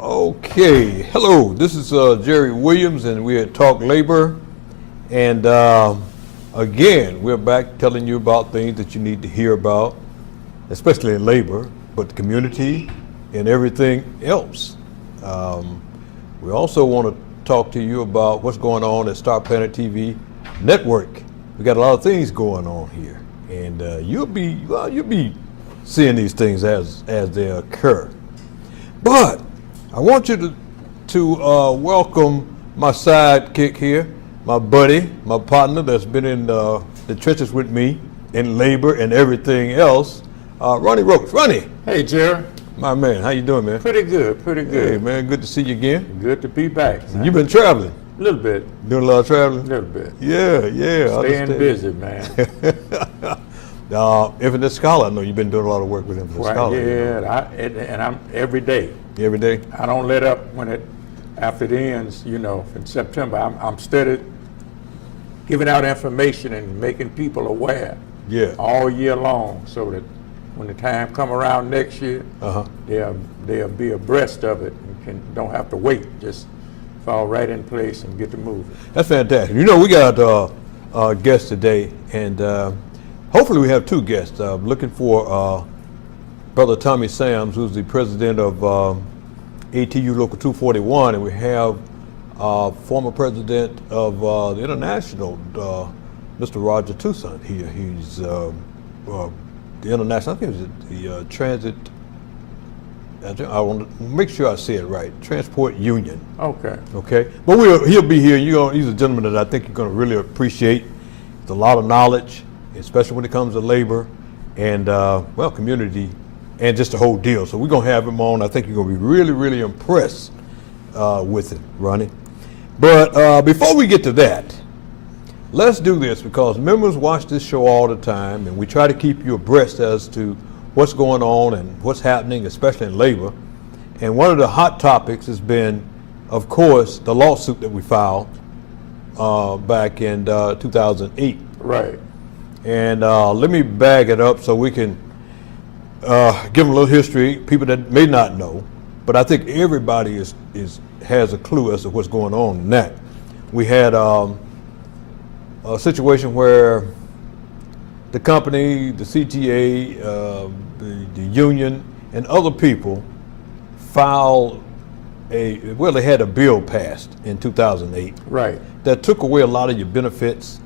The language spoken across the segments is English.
Okay, hello, this is Jerry Williams and we're at Talk Labor, and again we're back telling you about things that you need to hear about, especially in labor, but the community and everything else. We also want to talk to you about what's going on at Star Planet TV Network. We got a lot of things going on here, and you'll be seeing these things as they occur. But I want you to welcome my sidekick here, my buddy, my partner that's been in the trenches with me in labor and everything else, Ronnie Roach. Ronnie. Hey, Jerry. My man, how you doing, man? Pretty good, pretty good. Hey, man, good to see you again. Good to be back, man. You've been traveling? A little bit. Doing a lot of traveling? A little bit. Yeah. Staying busy, man. Infinite Scholar, I know you've been doing a lot of work with Infinite Scholar. Yeah, and I'm every day. Every day? I don't let up after it ends, in September. I'm steady giving out information and making people aware. Yeah. All year long, so that when the time come around next year, they'll be abreast of it and don't have to wait. Just fall right in place and get to moving. That's fantastic. We got a guest today, and hopefully we have two guests. Looking for Brother Tommy Sams, who's the president of ATU Local 241, and we have former president of the International, Mr. Roger Toussaint here. He's the International, I think it's the Transit, I want to make sure I say it right, Transport Union. Okay, but he'll be here. He's a gentleman that I think you're going to really appreciate. There's a lot of knowledge, especially when it comes to labor and, community and just the whole deal. So we're going to have him on. I think you're going to be really, really impressed with it, Ronnie. But before we get to that, let's do this, because members watch this show all the time, and we try to keep you abreast as to what's going on and what's happening, especially in labor. And one of the hot topics has been, of course, the lawsuit that we filed back in 2008. Right. And let me bag it up so we can give them a little history, people that may not know, but I think everybody has a clue as to what's going on in that. We had a situation where the company, the CTA, the union, and other people filed they had a bill passed in 2008. Right. That took away a lot of your benefits,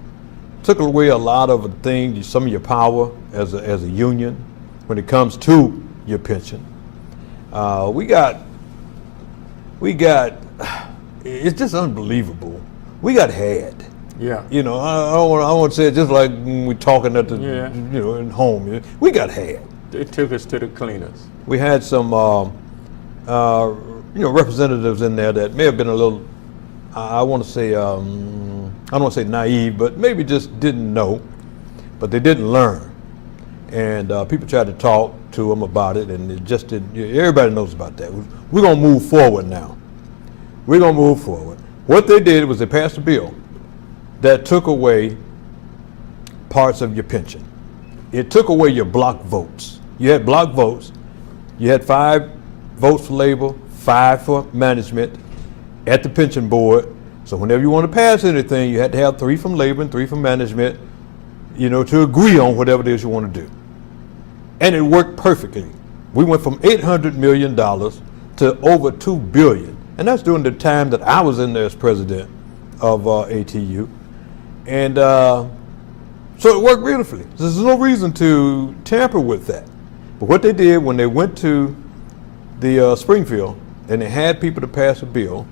took away a lot of things, some of your power as a union when it comes to your pension. We got, it's just unbelievable. We got had. Yeah. I don't want to say it just like when we're talking at the, in home. We got had. It took us to the cleaners. We had some, representatives in there that may have been a little, I don't want to say naive, but maybe just didn't know, but they didn't learn. And people tried to talk to them about it, and it just didn't. Everybody knows about that. We're going to move forward now. We're going to move forward. What they did was they passed a bill that took away parts of your pension. It took away your block votes. You had block votes. You had 5 votes for labor, 5 for management at the pension board. So whenever you want to pass anything, you had to have 3 from labor and 3 from management, to agree on whatever it is you want to do. And it worked perfectly. We went from $800 million to over $2 billion. And that's during the time that I was in there as president of ATU. And so it worked beautifully. There's no reason to tamper with that. But what they did when they went to the Springfield and they had people to pass a bill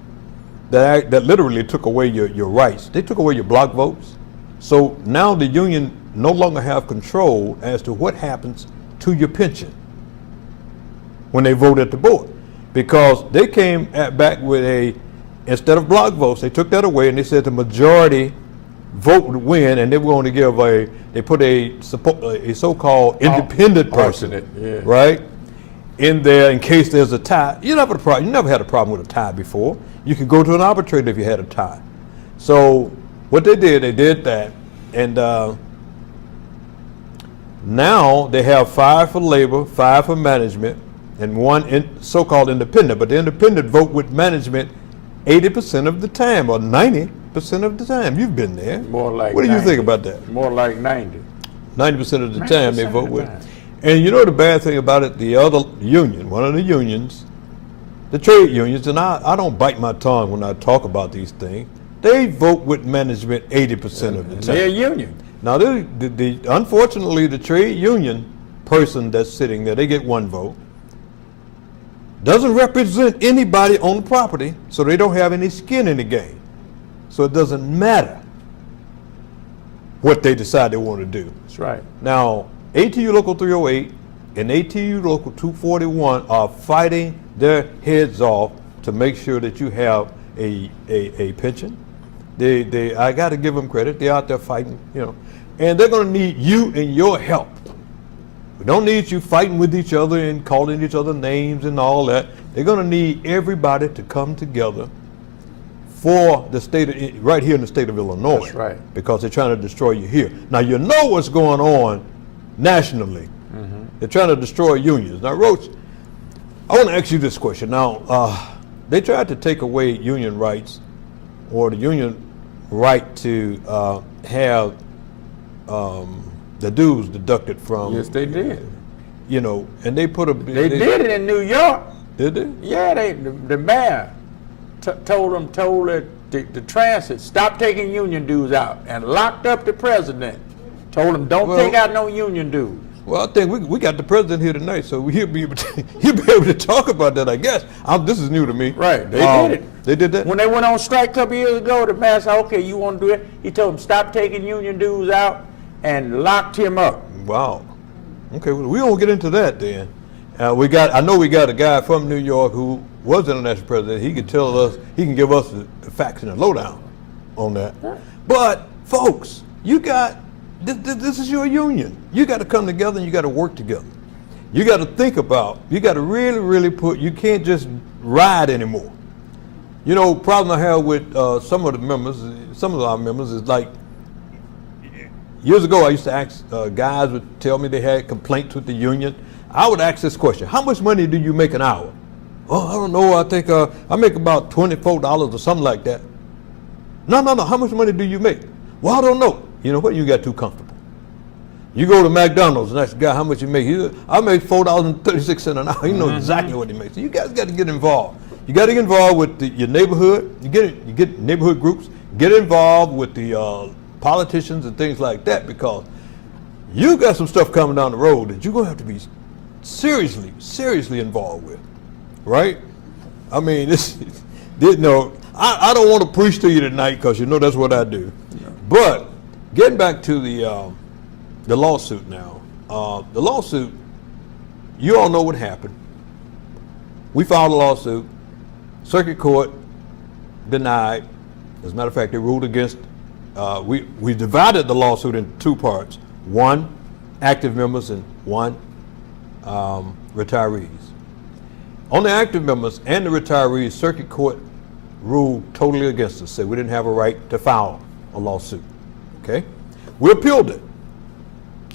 that literally took away your rights. They took away your block votes. So now the union no longer have control as to what happens to your pension when they vote at the board. Because they came back with instead of block votes, they took that away and they said the majority vote would win, and they were going to give they put a so-called independent person, right, in there in case there's a tie. You never had a problem with a tie before. You can go to an arbitrator if you had a tie. So what they did that, and now they have 5 for labor, 5 for management, and one so-called independent. But the independent vote with management 80% of the time, or 90% of the time. You've been there. More like What do 90. you think about that? More like 90. 90% of the time they 90% vote of the with. time. And you know the bad thing about it, the other union, one of the unions, the trade unions, and I don't bite my tongue when I talk about these things, they vote with management 80% of the time. They're a union. Now, unfortunately, the trade union person that's sitting there, they get one vote, doesn't represent anybody on the property, so they don't have any skin in the game. So it doesn't matter what they decide they want to do. That's right. Now, ATU Local 308 and ATU Local 241 are fighting their heads off to make sure that you have a pension. I got to give them credit. They're out there fighting, and they're going to need you and your help. We don't need you fighting with each other and calling each other names and all that. They're going to need everybody to come together for the state right here in the state of Illinois. That's right. Because they're trying to destroy you here. Now, you know what's going on nationally. Mm-hmm. They're trying to destroy unions. Now, Roach, I want to ask you this question. Now, they tried to take away union rights, or the union right to have the dues deducted from. Yes, they did. And they put a. They did it in New York. Did they? Yeah, the mayor told the transit, stop taking union dues out, and locked up the president. Told him, don't take out no union dues. Well, I think we got the president here tonight, so he'll be able to talk about that, I guess. This is new to me. Right, they did it. They did that? When they went on strike a couple years ago, the mayor said, okay, you want to do it? He told them, stop taking union dues out, and locked him up. Wow. Okay, well, we won't get into that then. I know we got a guy from New York who was the international president. He can tell us, he can give us the facts and the lowdown on that. But folks, this is your union. You got to come together and you got to work together. You got to think about, you got to really, really you can't just ride anymore. Problem I have with some of our members is like, years ago I used to ask, guys would tell me they had complaints with the union. I would ask this question: how much money do you make an hour? Oh, I don't know, I think I make about $24 or something like that. No, how much money do you make? Well, I don't know. You know what? You got too comfortable. You go to McDonald's and ask the guy how much you make. I make $4.36 an hour. You know exactly what he makes. So you guys got to get involved. You got to get involved with your neighborhood. You get neighborhood groups. Get involved with the politicians and things like that, because you got some stuff coming down the road that you're gonna have to be seriously involved with, right? I mean, I don't want to preach to you tonight because that's what I do. Yeah. But getting back to the lawsuit now, the lawsuit, you all know what happened. We filed a lawsuit. Circuit Court denied. As a matter of fact, they ruled against. We divided the lawsuit into two parts: one, active members, and one, retirees. On the active members and the retirees, Circuit Court ruled totally against us, said we didn't have a right to file a lawsuit. Okay? We appealed it.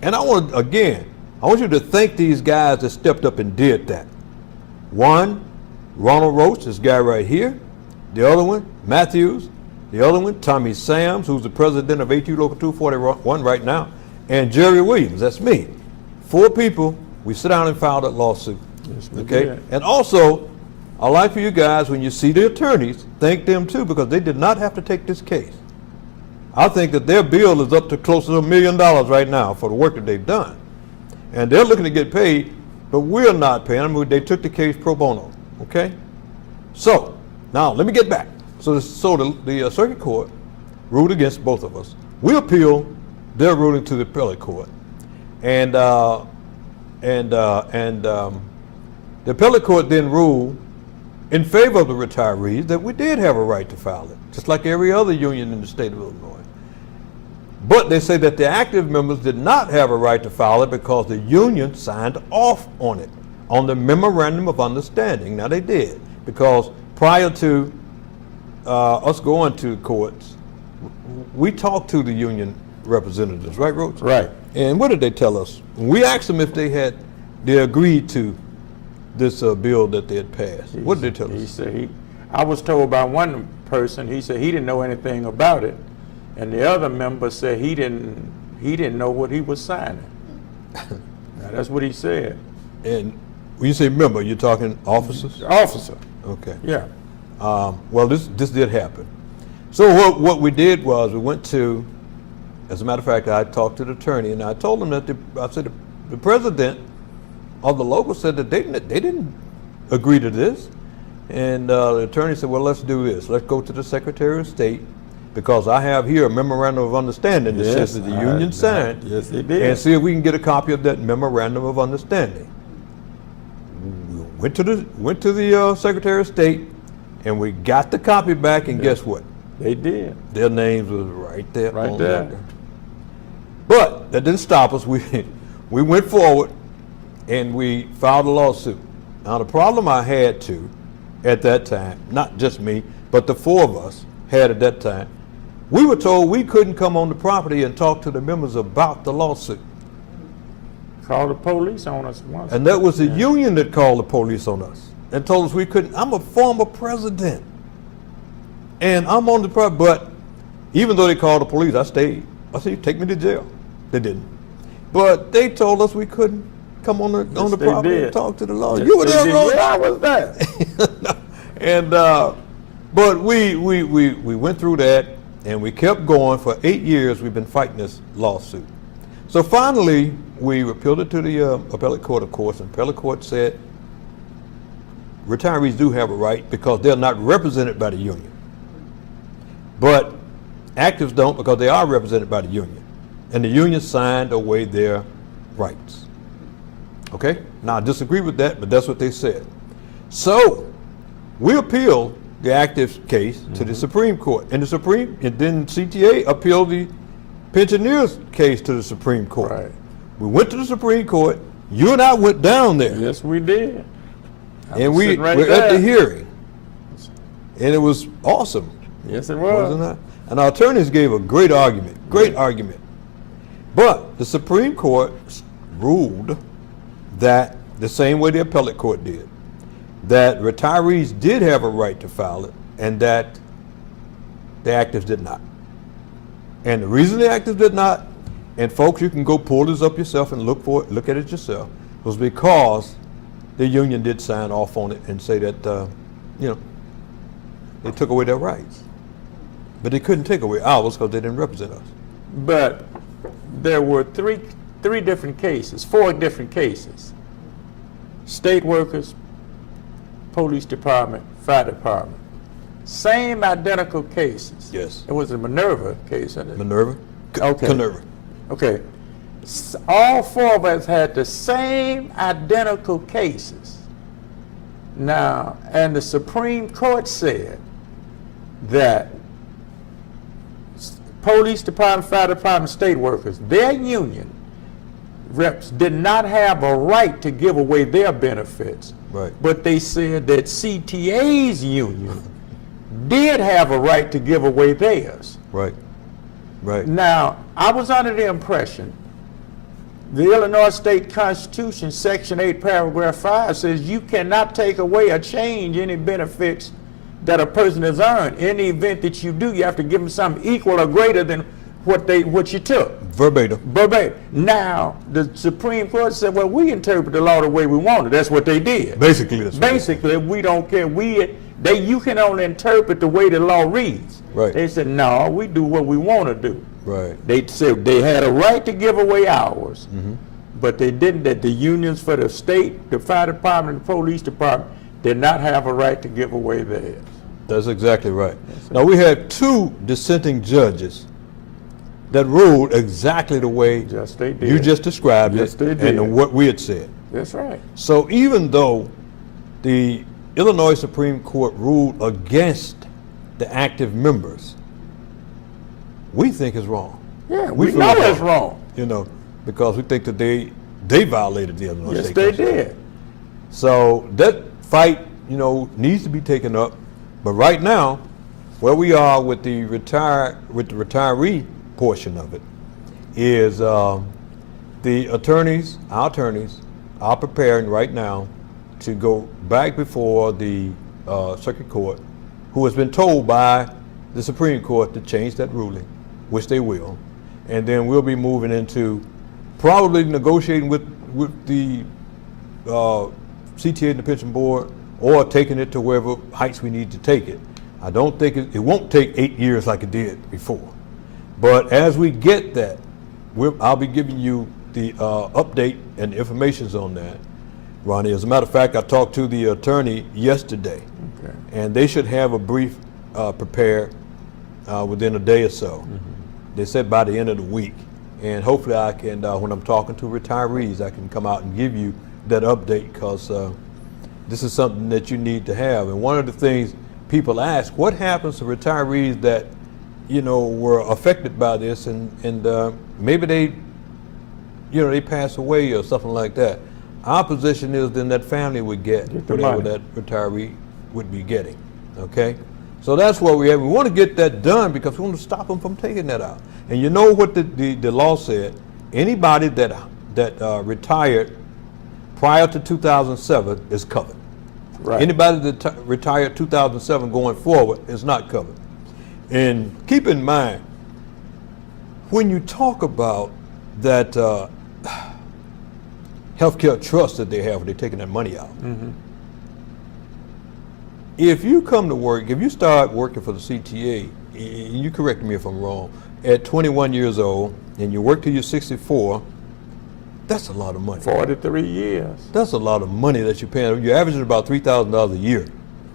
And I want you to thank these guys that stepped up and did that. One, Ronald Roach, this guy right here. The other one, Matthews. The other one, Tommy Sams, who's the president of ATU Local 241 right now. And Jerry Williams, that's me. 4 people, we sit down and filed that lawsuit. Yes, okay? And also, I'd like for you guys, when you see the attorneys, thank them too, because they did not have to take this case. I think that their bill is up to close to $1 million right now for the work that they've done. And they're looking to get paid, but we're not paying them. They took the case pro bono, okay? So, now let me get back. So the Circuit Court ruled against both of us. We appealed their ruling to the appellate court. And the appellate court then ruled in favor of the retirees that we did have a right to file it, just like every other union in the state of Illinois. But they say that the active members did not have a right to file it because the union signed off on it, on the memorandum of understanding. Now they did, because prior to us going to courts, we talked to the union representatives, right, Roach? Right. And what did they tell us? We asked them if they agreed to this bill that they had passed? What did they tell us? He said I was told by one person, he said he didn't know anything about it, and the other member said he didn't know what he was signing. Now, that's what he said. And when you say member, you're talking officers? Officer. Okay. Yeah. Well, this did happen. So what we did was we went to, as a matter of fact, I talked to the attorney and I told him that the president of the local said that they didn't agree to this. And the attorney said, well, let's do this. Let's go to the Secretary of State, because I have here a memorandum of understanding that says that the union signed. Yes, they did. And see if we can get a copy of that memorandum of understanding. We went to the Secretary of State, and we got the copy back, and guess what? They did. Their names was right there. Right on there. that. But that didn't stop us. We went forward, and we filed a lawsuit. Now the problem I had at that time, not just me, but the four of us had at that time, we were told we couldn't come on the property and talk to the members about the lawsuit. Called the police on us once. And that was the union that called the police on us and told us we couldn't. I'm a former president, and I'm on the property. But even though they called the police, I stayed. I said, take me to jail. They didn't. But they told us we couldn't come on the property and talk to the lawyer. Yes, You were there, Roger? Yeah, I was there. And but we went through that, and we kept going for 8 years. We've been fighting this lawsuit. So finally, we appealed it to the appellate court, of course, and appellate court said retirees do have a right because they're not represented by the union. But actives don't, because they are represented by the union. And the union signed away their rights. Okay? Now, I disagree with that, but that's what they said. So we appealed the active case to the Supreme Court. And then CTA appealed the pensioners case to the Supreme Court. Right. We went to the Supreme Court. You and I went down there. Yes, we did. And we were at the hearing. And it was awesome. Yes, it was. Wasn't it? And our attorneys gave a great argument. But the Supreme Court ruled that the same way the appellate court did, that retirees did have a right to file it, and that the actives did not. And the reason the actives did not, and folks, you can go pull this up yourself and look at it yourself, was because the union did sign off on it and say that, they took away their rights. But they couldn't take away ours because they didn't represent us. But there were four different cases. State workers, police department, fire department. Same identical cases. Yes. It was a Minerva case, isn't it? Minerva? Okay. Minerva. Okay. All four of us had the same identical cases. Now, and the Supreme Court said that police department, fire department, state workers, their union reps did not have a right to give away their benefits. Right. But they said that CTA's union did have a right to give away theirs. Right. Right. Now, I was under the impression the Illinois State Constitution, Section 8, Paragraph 5 says you cannot take away or change any benefits that a person has earned. In the event that you do, you have to give them something equal or greater than what you took. Verbatim. Now, the Supreme Court said, well, we interpret the law the way we want it. That's what they did. Basically, that's what Basically, we don't care. You can only interpret the way the law reads. Right. They said, no, we do what we want to do. Right. They said they had a right to give away ours, but they didn't, that the unions for the state, the fire department, the police department did not have a right to give away theirs. That's exactly right. Now, we had two dissenting judges that ruled exactly the way you just described it and what we had said. That's right. So even though the Illinois Supreme Court ruled against the active members, we think it's wrong. Yeah, we feel know it's wrong. Because we think that they violated the Illinois State Yes, they Constitution. did. So that fight, needs to be taken up. But right now, where we are with the retiree portion of it, is our attorneys are preparing right now to go back before the circuit court, who has been told by the Supreme Court to change that ruling, which they will, and then we'll be moving into probably negotiating with the CTA and the pension board, or taking it to wherever heights we need to take it. I don't think it won't take 8 years like it did before. But as we get that, I'll be giving you the update and information on that, Ronnie. As a matter of fact, I talked to the attorney yesterday, Okay. and they should have a brief prepared within a day or so. They said by the end of the week. And hopefully I can, when I'm talking to retirees, I can come out and give you that update, because this is something that you need to have. And one of the things people ask, what happens to retirees that, were affected by this and maybe they pass away or something like that. Our position is then that family would get whatever that retiree would be getting, okay? So that's what we have. We want to get that done because we want to stop them from taking that out. And you know what the law said? Anybody that retired prior to 2007 is covered. Right. Anybody that retired 2007 going forward is not covered. And keep in mind, when you talk about that healthcare trust that they have when they're taking that money out, if you come to work, if you start working for the CTA, and you correct me if I'm wrong, at 21 years old, and you work till you're 64, that's a lot of money. 43 years. That's a lot of money that you're paying. You're averaging about $3,000 a year.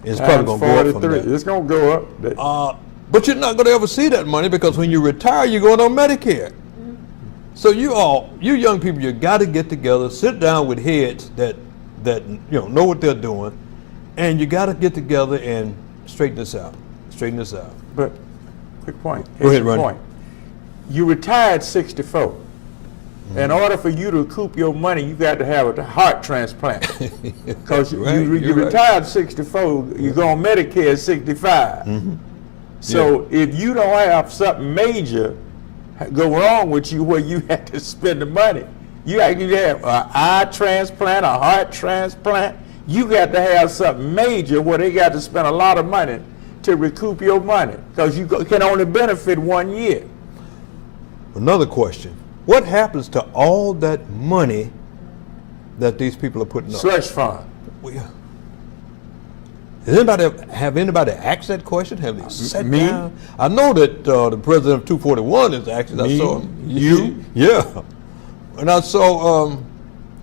It's probably going to go up from that. It's going to go up. But you're not going to ever see that money, because when you retire, you're going on Medicare. So you young people, you got to get together, sit down with heads that know what they're doing, and you got to get together and straighten this out. Straighten this out. But quick point. Go ahead, Ronnie. You retired 64. In order for you to recoup your money, you got to have a heart transplant. Because Right, you right. retired 64, you go on Medicare at 65. So if you don't have something major go wrong with you where you have to spend the money, you have to have an eye transplant, a heart transplant. You got to have something major where they got to spend a lot of money to recoup your money, because you can only benefit 1 year. Another question. What happens to all that money that these people are putting up? Slush fund. Well, yeah. Have anybody asked that question? Have they sat Me? down? I know that the president of 241 is actually. I Me? saw him. You? Yeah. And I saw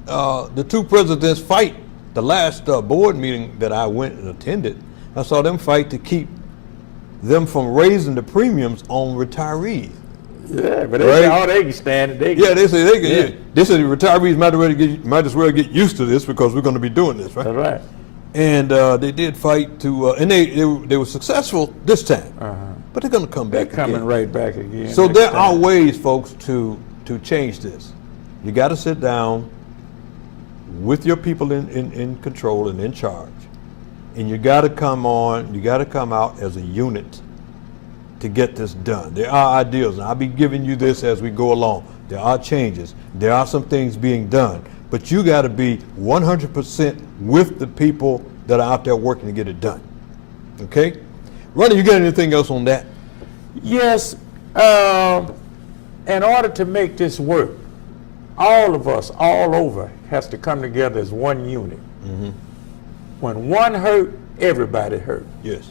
the two presidents fight. The last board meeting that I went and attended, I saw them fight to keep them from raising the premiums on retirees. Yeah, but they Right. say, oh, they can stand it. Yeah, they say they can. Yeah. They say the retirees might as well get used to this, because we're going to be doing this, right? That's right. And they did fight to, and they were successful this time, but they're going to come They're back coming again. right back again. So next there are time. ways, folks, to change this. You got to sit down with your people in control and in charge, and you got to come out as a unit to get this done. There are ideas, and I'll be giving you this as we go along. There are changes. There are some things being done, but you got to be 100% with the people that are out there working to get it done. Okay? Ronnie, you got anything else on that? Yes, in order to make this work, all of us, all over, has to come together as one unit. When one hurt, everybody hurt. Yes.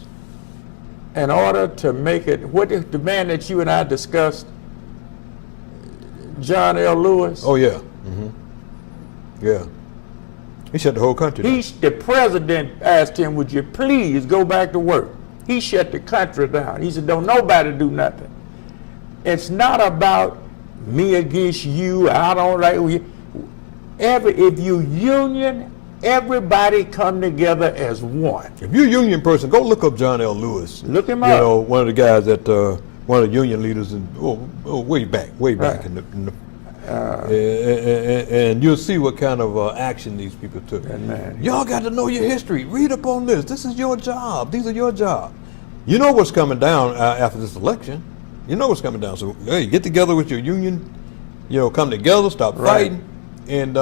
In order to make it, what is the man that you and I discussed, John L. Lewis? Oh, yeah. Yeah. He shut the whole country down. The president asked him, would you please go back to work? He shut the country down. He said, don't nobody do nothing. It's not about me against you, I don't like you. If you union, everybody come together as one. If you're a union person, go look up John L. Lewis. Look him You up. know, one of the guys that, one of the union leaders, way back Right. and you'll see what kind of action these people took. Man. Y'all got to know your history. Read up on this. This is your job. These are your jobs. You know what's coming down after this election. You know what's coming down. So, hey, get together with your union. Come together, stop Right. fighting, and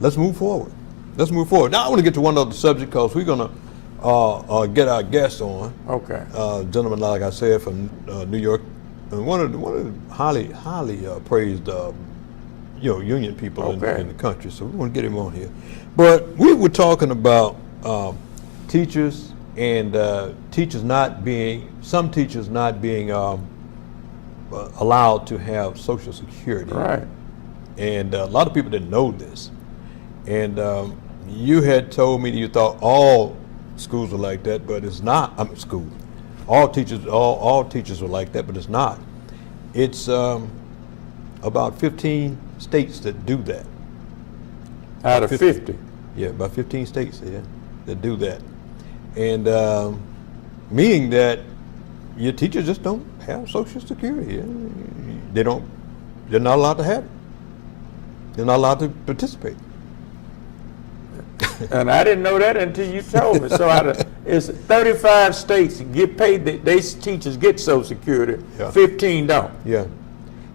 let's move forward. let's move forward. Now I want to get to one other subject because we're going to get our guest on. Okay. Gentleman, like I said, from New York, and one of the highly praised union people in the country. So we want to get him on here. But we were talking about teachers and some teachers not being allowed to have Social Security. Right. And a lot of people didn't know this. And you had told me that you thought all schools were like that, but it's not. I mean, schools. All teachers are like that, but it's not. It's about 15 states that do that. Out of 50? Yeah, about 15 states that do that. And meaning that your teachers just don't have Social Security. They're not allowed to have it. They're not allowed to participate. And I didn't know that until you told me. So it's 35 states get paid, they teachers get Social Security, 15 don't. Yeah.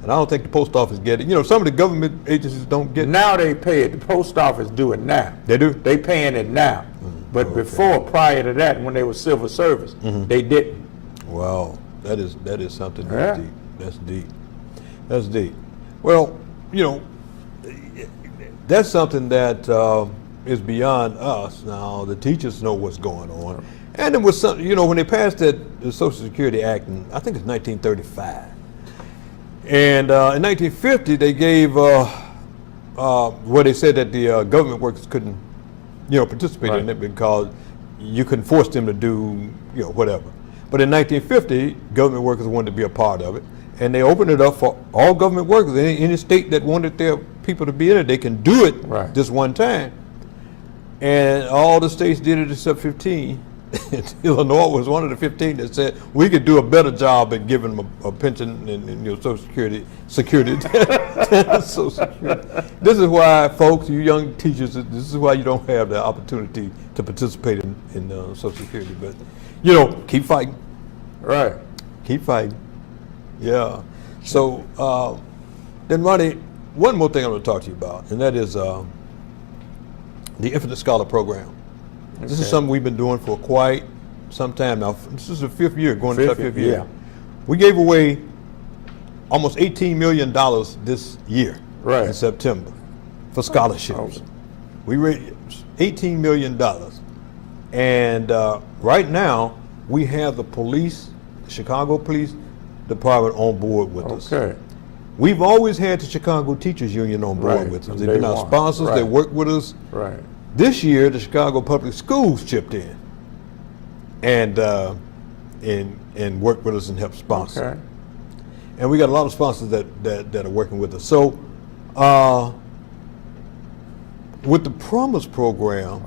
And I don't think the post office get it. You know, some of the government agencies don't get it. Now they pay it. The post office do it now. They do? They paying it now. But before, prior to that, when they were civil service, they didn't. Wow. That is something Yeah. deep. That's deep. That's deep. Well, you know, that's something that is beyond us now. The teachers know what's going on. And it was something, you know, when they passed the Social Security Act, I think it's 1935. And in 1950, they gave where they said that the government workers couldn't, participate in it because you couldn't force them to do, whatever. But in 1950, government workers wanted to be a part of it, and they opened it up for all government workers. Any state that wanted their people to be in it, they can do it this one time. And all the states did it except 15. Illinois was one of the 15 that said we could do a better job in giving them a pension and Social Security. Social Security. This is why, folks, you young teachers, this is why you don't have the opportunity to participate in Social Security. But keep fighting. Right. Keep fighting. Yeah. So then, Ronnie, one more thing I'm going to talk to you about, and that is the Infinite Scholar Program. This is something we've been doing for quite some time now. This is the fifth year, going into the fifth year. Yeah. We gave away almost $18 million this year in September for scholarships. Awesome. We raised $18 million. And right now, we have the Chicago Police Department on board with us. Okay. We've always had the Chicago Teachers Union on board with us. They've been our sponsors. They work with us. Right. This year, the Chicago Public Schools chipped in and worked with us and helped sponsor. Okay. And we got a lot of sponsors that are working with us. So, with the Promise Program,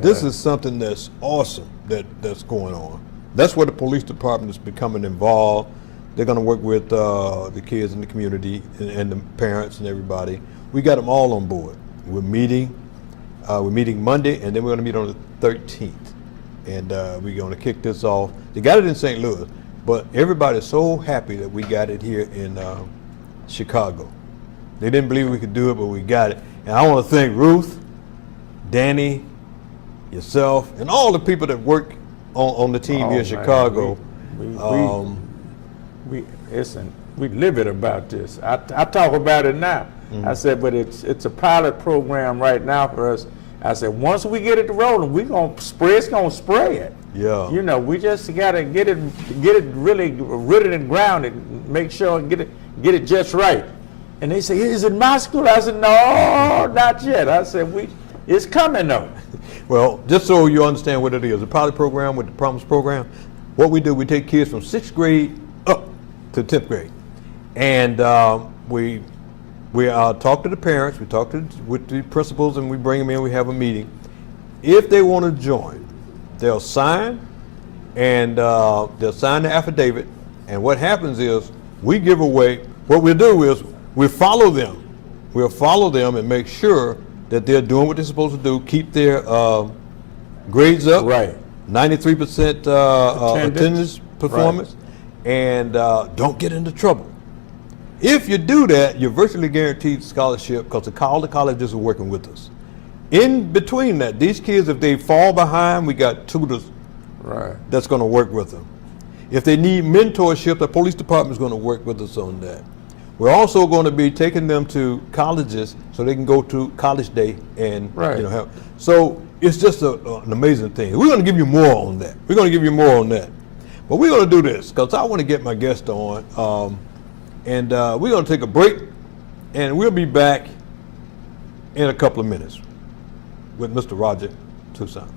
this is something that's awesome that's going on. That's where the police department is becoming involved. They're going to work with the kids in the community and the parents and everybody. We got them all on board. We're meeting Monday, and then we're going to meet on the 13th. And we're going to kick this off. They got it in St. Louis, but everybody's so happy that we got it here in Chicago. They didn't believe we could do it, but we got it. And I want to thank Ruth, Danny, yourself, and all the people that work on the team here in Chicago. We live it about this. I talk about it now. I said, but it's a pilot program right now for us. I said, once we get it rolling, it's gonna spray it. Yeah. We just gotta get it really rooted and grounded, make sure and get it just right. And they say, is it my school? I said, no, not yet. I said, it's coming though. Well, just so you understand what it is, the pilot program with the Promise Program, what we do, we take kids from 6th grade up to 10th grade. And we talk to the parents, we talk with the principals, and we bring them in, we have a meeting. If they want to join, they'll sign, and they'll sign the affidavit. And what happens is we give away, what we'll do is we'll follow them. We'll follow them and make sure that they're doing what they're supposed to do, keep their grades up, 93% attendance performance, and don't get into trouble. If you do that, you're virtually guaranteed scholarship because all the colleges are working with us. In between that, these kids, if they fall behind, we got tutors Right. that's going to work with them. If they need mentorship, the police department is going to work with us on that. We're also going to be taking them to colleges so they can go to college day and Right. help. So it's just an amazing thing. We're going to give you more on that. We're going to give you more on that. But we're going to do this because I want to get my guest on, and we're going to take a break, and we'll be back in a couple of minutes with Mr. Roger Toussaint.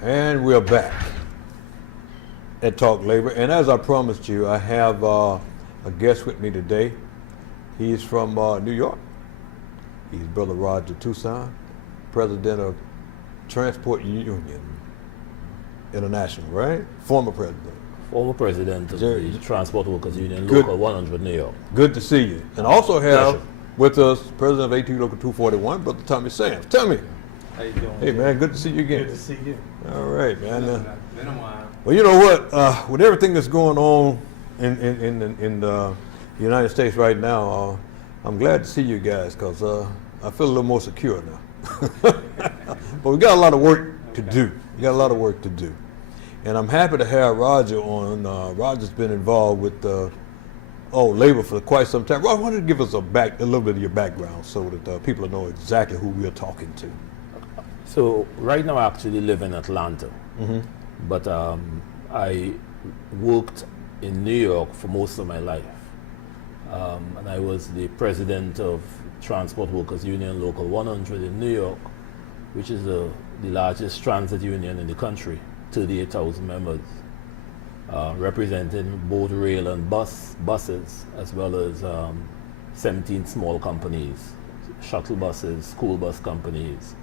And we're back at Talk Labor. And as I promised you, I have a guest with me today. He's from New York. He's Brother Roger Toussaint, president of Transport Union International, right? Former president. Former president of Jerry. the Transport Workers Union, Good. Local 100 New York. Good to see you. And also have Pleasure. with us president of ATU Local 241, Brother Tommy Sands. Tommy. How you doing? Hey, man, good to see you again. Good to see you. All right, man. Been a while. Well, you know what? With everything that's going on in the United States right now, I'm glad to see you guys because I feel a little more secure now. But we got a lot of work to do. We got a lot of work to do. And I'm happy to have Roger on. Roger's been involved with labor for quite some time. Roger, why don't you give us a little bit of your background so that people know exactly who we're talking to. So right now I actually live in Atlanta, but I worked in New York for most of my life. And I was the president of Transport Workers Union Local 100 in New York, which is the largest transit union in the country, 38,000 members, representing both rail and buses, as well as 17 small companies, shuttle buses, school bus companies,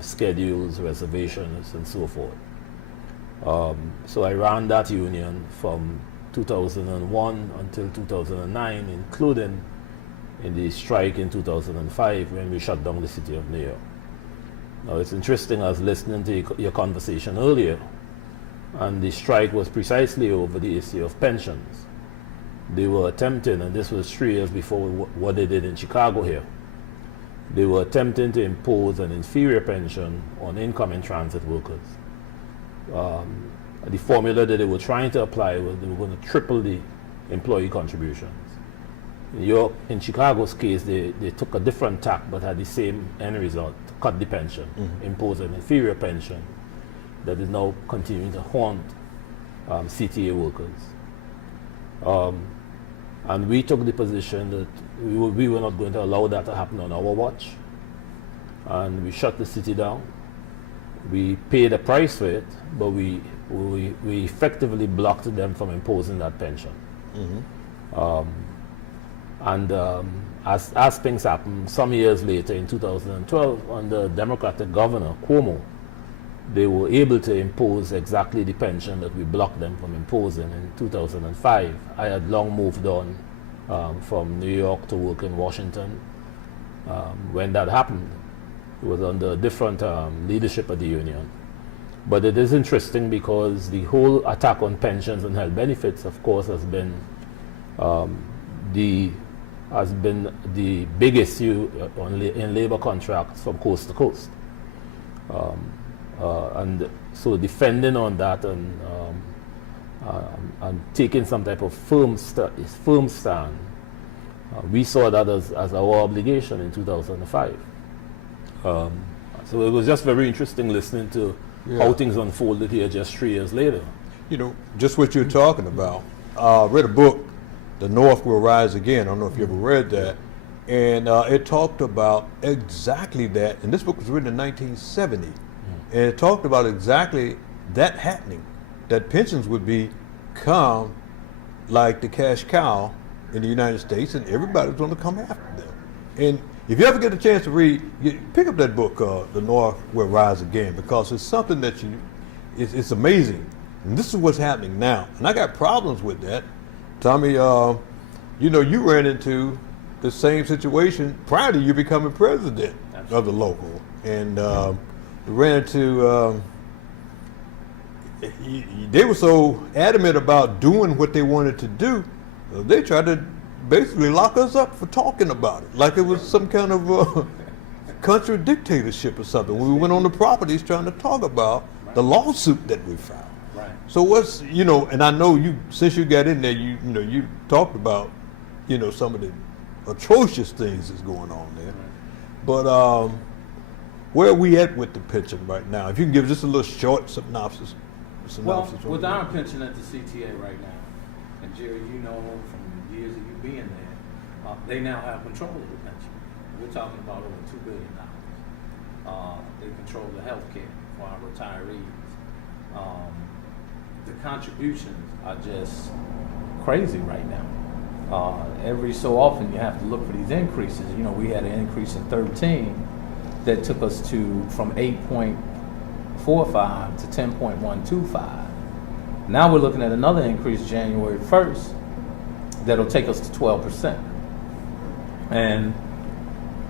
schedules, reservations, and so forth. So I ran that union from 2001 until 2009, including in the strike in 2005 when we shut down the city of New York. Now it's interesting, I was listening to your conversation earlier, and the strike was precisely over the issue of pensions. They were attempting, and this was 3 years before what they did in Chicago here, they were attempting to impose an inferior pension on incoming transit workers. The formula that they were trying to apply was they were going to triple the employee contributions. In Chicago's case, they took a different tack but had the same end result, to cut the pension, impose an inferior pension that is now continuing to haunt CTA workers. And we took the position that we were not going to allow that to happen on our watch. And we shut the city down. We paid a price for it, but we effectively blocked them from imposing that pension. As things happened, some years later in 2012, under Democratic Governor Cuomo, they were able to impose exactly the pension that we blocked them from imposing in 2005. I had long moved on from New York to work in Washington. When that happened, it was under different leadership of the union. But it is interesting because the whole attack on pensions and health benefits, of course, has been the big issue in labor contracts from coast to coast. And so defending on that and taking some type of firm stand, we saw that as our obligation in 2005. So it was just very interesting listening to how things unfolded here just 3 years later. You know, just what you're talking about. I read a book, The North Will Rise Again. I don't know if you ever read that. And it talked about exactly that. And this book was written in 1970. And it talked about exactly that happening, that pensions would become like the cash cow in the United States, and everybody was going to come after them. And if you ever get a chance to read, pick up that book, The North Will Rise Again, because it's something that it's amazing. And this is what's happening now. And I got problems with that. Tommy, you know, you ran into the same situation prior to you becoming president of the local. And ran into, they were so adamant about doing what they wanted to do, they tried to basically lock us up for talking about it, like it was some kind of country dictatorship or something. We went on the properties trying to talk about the lawsuit that we filed. Right. So what's, you know, and I know you, since you got in there, you know, you talked about, you know, some of the atrocious things that's going on there. Right. But where are we at with the pension right now? If you can give just a little short synopsis. Well, with our pension at the CTA right now, and Jerry, you know from years of you being there, they now have control of the pension. We're talking about over $2 billion. They control the health care for our retirees. The contributions are just crazy right now. Every so often you have to look for these increases. You know, we had an increase in 13 that took us from 8.45 to 10.125. Now we're looking at another increase January 1st that'll take us to 12%. And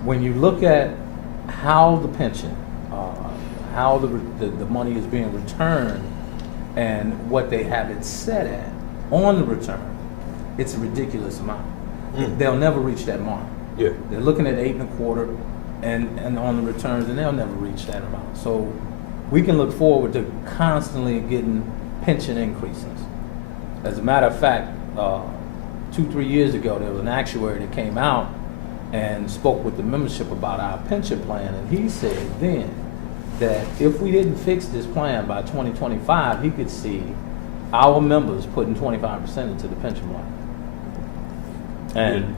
when you look at how the pension, how the money is being returned and what they have it set at on the return, it's a ridiculous amount. They'll never reach that mark. Yeah. They're looking at 8.25 and on the returns, and they'll never reach that amount. So we can look forward to constantly getting pension increases. As a matter of fact, 2-3 years ago, there was an actuary that came out and spoke with the membership about our pension plan, and he said then that if we didn't fix this plan by 2025, he could see our members putting 25% into the pension plan. And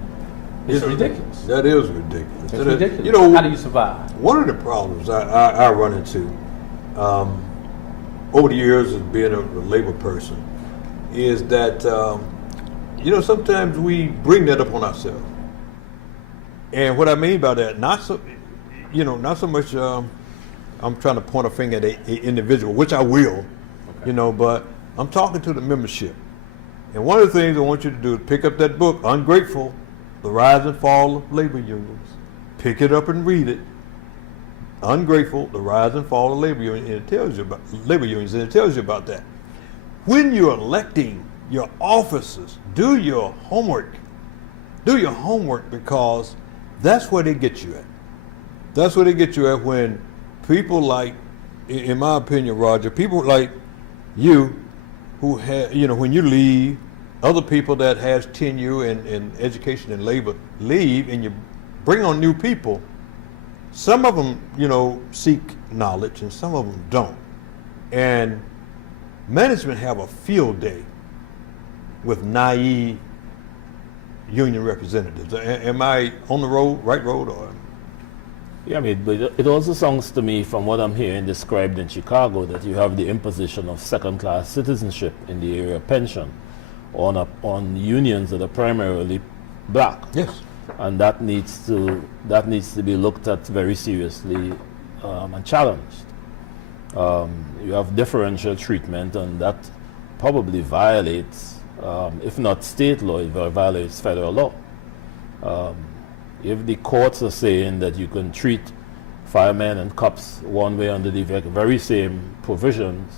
it's ridiculous. That is ridiculous. It's ridiculous. You know, how do you survive? One of the problems I run into over the years of being a labor person is that, you know, sometimes we bring that upon ourselves. And what I mean by that, not so much I'm trying to point a finger at a individual, which I will, you know, but I'm talking to the membership. And one of the things I want you to do is pick up that book, Ungrateful, The Rise and Fall of Labor Unions. Pick it up and read it. Ungrateful, The Rise and Fall of Labor Unions, and it tells you about labor unions, and it tells you about that. When you're electing your officers, do your homework. Do your homework, because that's where they get you at. That's where they get you at when people like, in my opinion, Roger, people like you who have, you know, when you leave, other people that has tenure in education and labor leave, and you bring on new people. Some of them, you know, seek knowledge, and some of them don't. And management have a field day with naive union representatives. Am I on the road, right road, or? Yeah, I mean, but it also sounds to me, from what I'm hearing described in Chicago, that you have the imposition of second-class citizenship in the area of pension on unions that are primarily black. Yes. And that needs to be looked at very seriously and challenged. You have differential treatment, and that probably violates, if not state law, it violates federal law. If the courts are saying that you can treat firemen and cops one way under the very same provisions,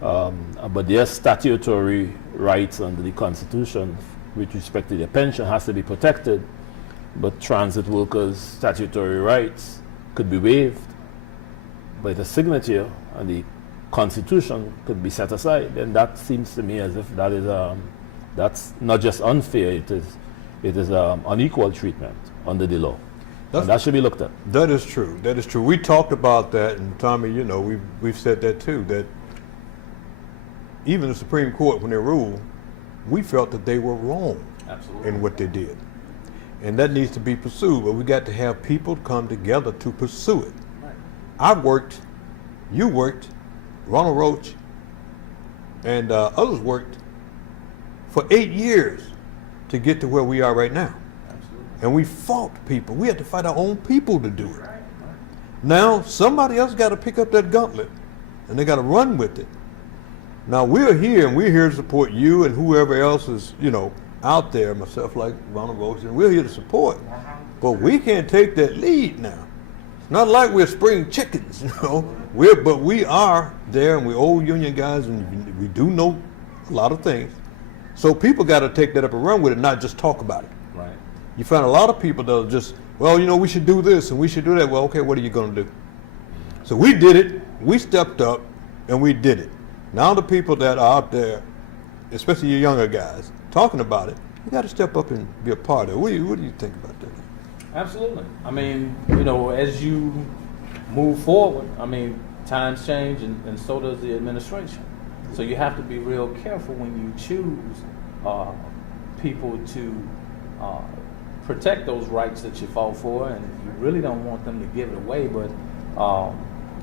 but their statutory rights under the Constitution with respect to their pension has to be protected, but transit workers' statutory rights could be waived by the signature and the Constitution could be set aside, then that seems to me as if that is that's not just unfair, it is unequal treatment under the law. And that should be looked at. That is true. That is true. We talked about that, and Tommy, you know, we've said that too, that even the Supreme Court, when they ruled, we felt that they were wrong in what they did. And that needs to be pursued, but we got to have people come together to pursue it. Right. I've worked, you worked, Ronald Roach, and others worked for 8 years to get to where we are right now. Absolutely. And we fought people. We had to fight our own people to do it. Now, somebody else got to pick up that gauntlet, and they got to run with it. Now, we're here, and we're here to support you and whoever else is, you know, out there, myself like Ronald Roach, and we're here to support. But we can't take that lead now. It's not like we're spring chickens, you know. But we are there, and we're old union guys, and we do know a lot of things. So people got to take that up and run with it, not just talk about it. Right. You find a lot of people that are just, well, you know, we should do this and we should do that. Well, okay, what are you going to do? So we did it, we stepped up, and we did it. Now the people that are out there, especially your younger guys, talking about it, you got to step up and be a part of it. What do you think about that? Absolutely. I mean, you know, as you move forward, I mean, times change and so does the administration. So you have to be real careful when you choose people to protect those rights that you fought for, and you really don't want them to give it away, but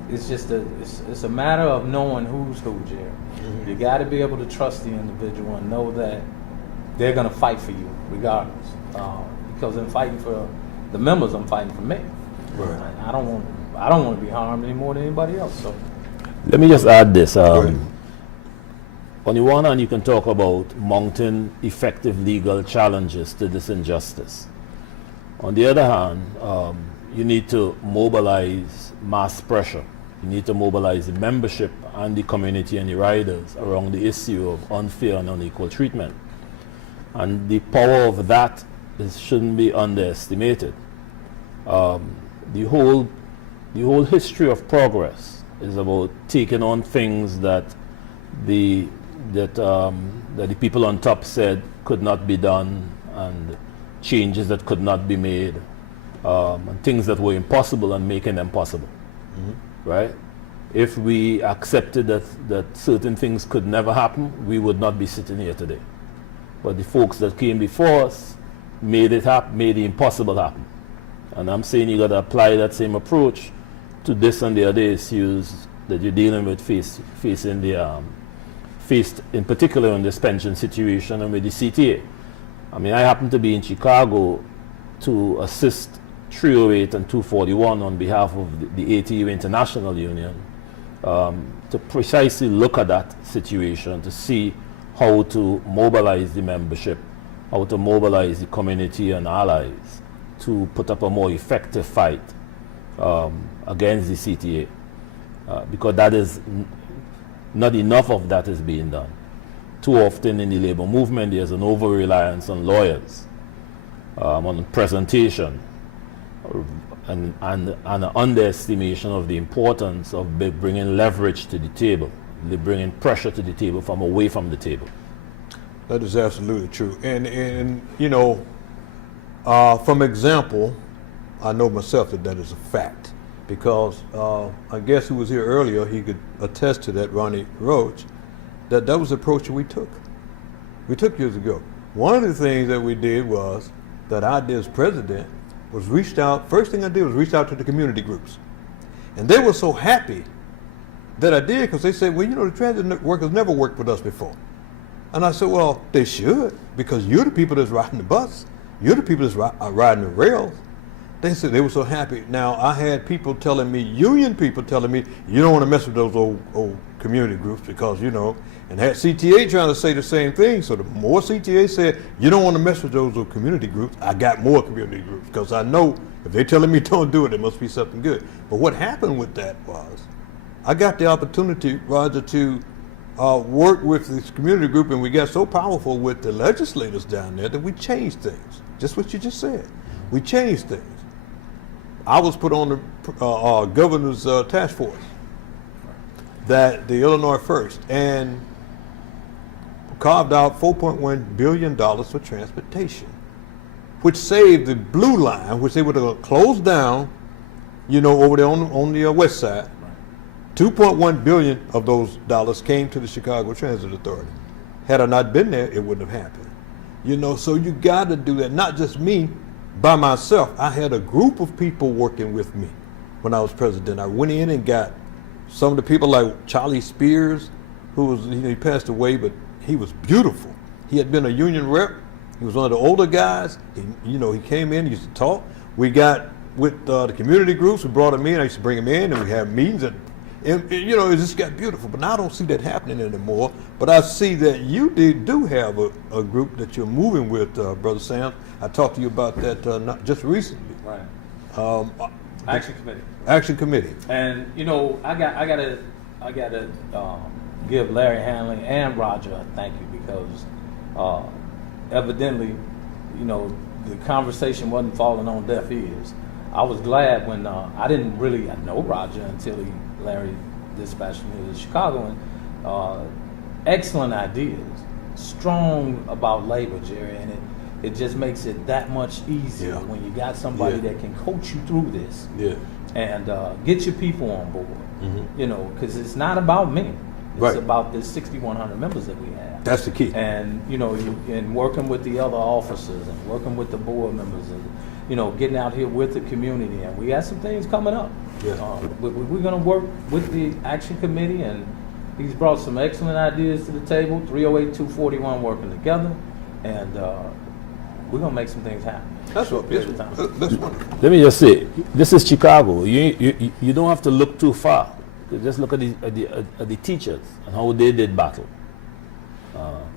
it's just it's a matter of knowing who's who, Jerry. Mm-hmm. You got to be able to trust the individual and know that they're going to fight for you regardless. Because in fighting for the members, I'm fighting for me. Right. I don't want to be harmed any more than anybody else. So Let me just add this. On the one hand, you can talk about mounting effective legal challenges to this injustice. On the other hand, you need to mobilize mass pressure. You need to mobilize the membership and the community and the riders around the issue of unfair and unequal treatment. And the power of that shouldn't be underestimated. The whole history of progress is about taking on things that the people on top said could not be done, and changes that could not be made, and things that were impossible and making them possible. Mm-hmm. Right? If we accepted that certain things could never happen, we would not be sitting here today. But the folks that came before us made it happen, made the impossible happen. And I'm saying you got to apply that same approach to this and the other issues that you're dealing with, facing in particular in this pension situation and with the CTA. I mean, I happen to be in Chicago to assist 308 and 241 on behalf of the ATU International Union to precisely look at that situation, to see how to mobilize the membership, how to mobilize the community and allies to put up a more effective fight against the CTA, because that is not enough of that is being done. Too often in the labor movement, there's an over-reliance on lawyers, on presentation, and an underestimation of the importance of bringing leverage to the table, bringing pressure to the table from away from the table. That is absolutely true. And you know, from example, I know myself that is a fact, because I guess who was here earlier, he could attest to that, Ronnie Roach, that was the approach that we took. We took years ago. One of the things that we did was, that I did as president, was reached out, first thing I did was reach out to the community groups. And they were so happy that I did, because they said, well, you know, the transit workers never worked with us before. And I said, well, they should, because you're the people that's riding the bus. You're the people that's riding the rails. They said they were so happy. Now, I had people telling me, union people telling me, you don't want to mess with those old community groups because, you know, and had CTA trying to say the same thing. So the more CTA said, you don't want to mess with those old community groups, I got more community groups, because I know if they're telling me don't do it, it must be something good. But what happened with that was, I got the opportunity, Roger, to work with this community group, and we got so powerful with the legislators down there that we changed things. Just what you just said. We changed things. I was put on the governor's task force, that the Illinois First, and carved out $4.1 billion for transportation, which saved the Blue Line, which they would have closed down, you know, over there on the west side. 2.1 billion of those dollars came to the Chicago Transit Authority. Had I not been there, it wouldn't have happened. You know, so you got to do that. Not just me, by myself. I had a group of people working with me when I was president. I went in and got some of the people like Charlie Spears, who was, you know, he passed away, but he was beautiful. He had been a union rep. He was one of the older guys. He came in, he used to talk. We got with the community groups, we brought him in. I used to bring him in, and we had meetings. And you know, it just got beautiful. But now I don't see that happening anymore. But I see that you do have a group that you're moving with, Brother Sam. I talked to you about that not just recently. Right. Action Committee. Action Committee. And you know, I gotta give Larry Hanley and Roger a thank you, because evidently, you know, the conversation wasn't falling on deaf ears. I was glad when I didn't really know Roger until Larry dispatched me to Chicago, and excellent ideas, strong about labor, Jerry, and it just makes it that much easier when you got somebody that can coach you through this and get your people on board. You know, because it's not about me. It's about the 6,100 members that we have. That's the key. And, you know, and working with the other officers and working with the board members and, you know, getting out here with the community. And we got some things coming up. We're going to work with the Action Committee, and he's brought some excellent ideas to the table, 308, 241 working together, and we're going to make some things happen. That's what this one. Let me just say, this is Chicago. You don't have to look too far. Just look at the teachers and how they did battle.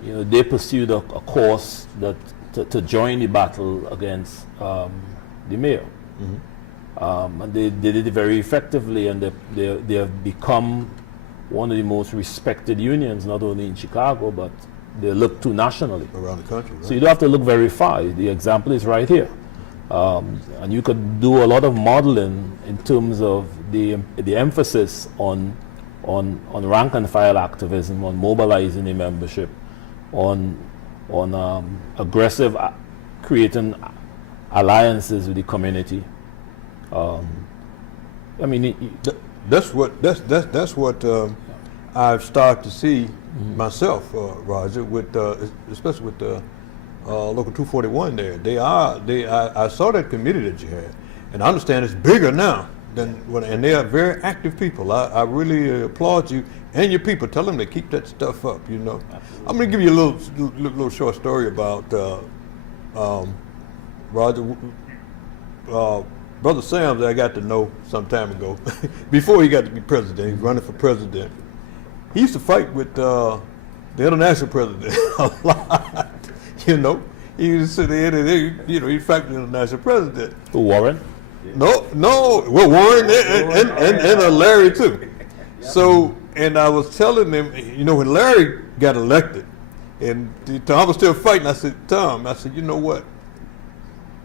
You know, they pursued a course that to join the battle against the mayor. And they did it very effectively, and they have become one of the most respected unions, not only in Chicago, but they look to nationally. Around the country, right? So you don't have to look very far. The example is right here. And you could do a lot of modeling in terms of the emphasis on rank and file activism, on mobilizing the membership, on aggressive creating alliances with the community. I mean, that's what I've started to see myself, Roger, with especially with the local 241 there. I saw that committee that you had, and I understand it's bigger now than when, and they are very active people. I really applaud you and your people. Tell them to keep that stuff up. You know, absolutely. I'm going to give you a little short story about Roger. Brother Sams, I got to know some time ago, before he got to be president, he was running for president. He used to fight with the international president a lot, you know. He used to sit there and, he'd fight with the international president. Who, Warren? No, well, Warren and Larry too. So, and I was telling him, when Larry got elected, and Tom was still fighting, I said, Tom, you know what?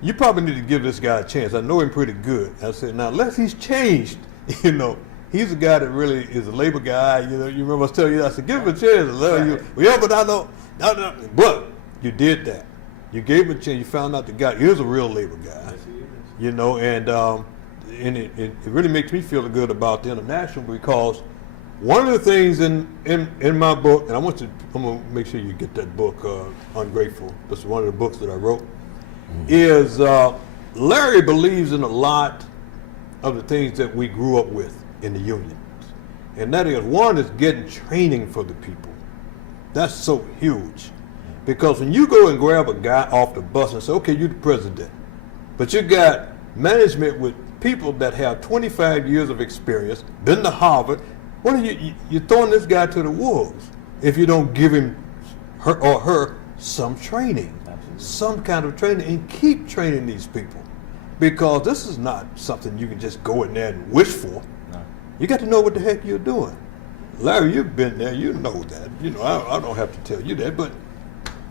You probably need to give this guy a chance. I know him pretty good. I said, now, unless he's changed, he's a guy that really is a labor guy. You remember I was telling you, I said, give him a chance. I love you. Well, yeah, but I know. But you did that. You gave him a chance. You found out the guy is a real labor guy. And it really makes me feel good about the international, because one of the things in my book, and I'm gonna make sure you get that book, Ungrateful. This is one of the books that I wrote. Is Larry believes in a lot of the things that we grew up with in the unions. And that is, one is getting training for the people. That's so huge. Because when you go and grab a guy off the bus and say, okay, you're the president, but you got management with people that have 25 years of experience, been to Harvard, what are you're throwing this guy to the wolves if you don't give him or her some training. Some kind of training, and keep training these people, because this is not something you can just go in there and wish for. No. You got to know what the heck you're doing. Larry, you've been there, you know that. I don't have to tell you that, but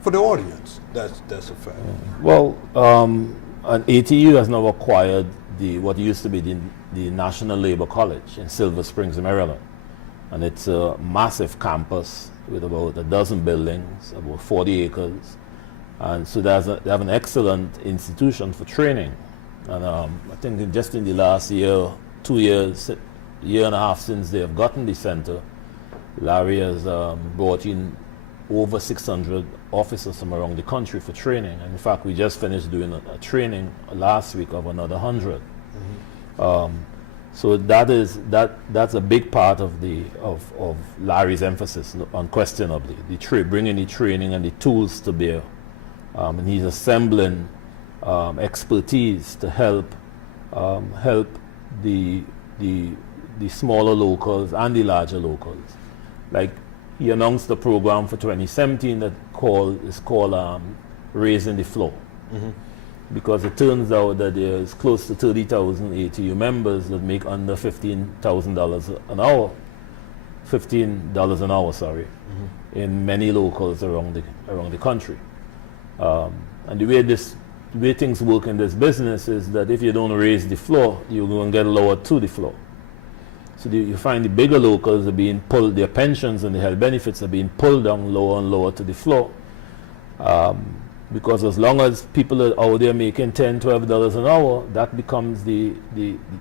for the audience, that's a fact. Well, an ATU has now acquired what used to be the National Labor College in Silver Springs, Maryland, and it's a massive campus with about a dozen buildings, about 40 acres. And so they have an excellent institution for training. And I think just in the last year, 2 years, year and a half since they have gotten the center, Larry has brought in over 600 officers from around the country for training. And in fact, we just finished doing a training last week of another 100. Mm-hmm. So that's a big part of Larry's emphasis, unquestionably, bringing the training and the tools to bear. And he's assembling expertise to help the smaller locals and the larger locals. Like, he announced a program for 2017 that is called Raising the Floor. Mm-hmm. Because it turns out that there's close to 30,000 ATU members that make under $15,000 an hour. $15 an hour, sorry, mm-hmm. in many locals around the country. And the way things work in this business is that if you don't raise the floor, you're going to get lowered to the floor. So you find the bigger locals are being pulled, their pensions and the health benefits are being pulled down lower and lower to the floor. Because as long as people are out there making $10, $12 an hour, that becomes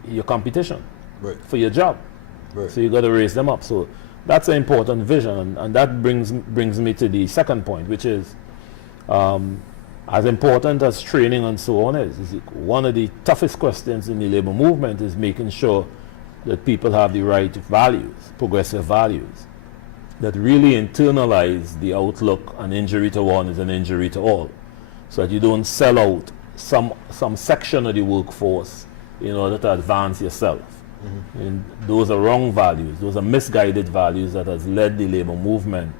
your competition, right, for your job. Right. So you got to raise them up. So that's an important vision, and that brings me to the second point, which is, as important as training and so on is one of the toughest questions in the labor movement is making sure that people have the right values, progressive values, that really internalize the outlook, an injury to one is an injury to all, so that you don't sell out some section of the workforce in order to advance yourself. Mm-hmm. And those are wrong values. Those are misguided values that has led the labor movement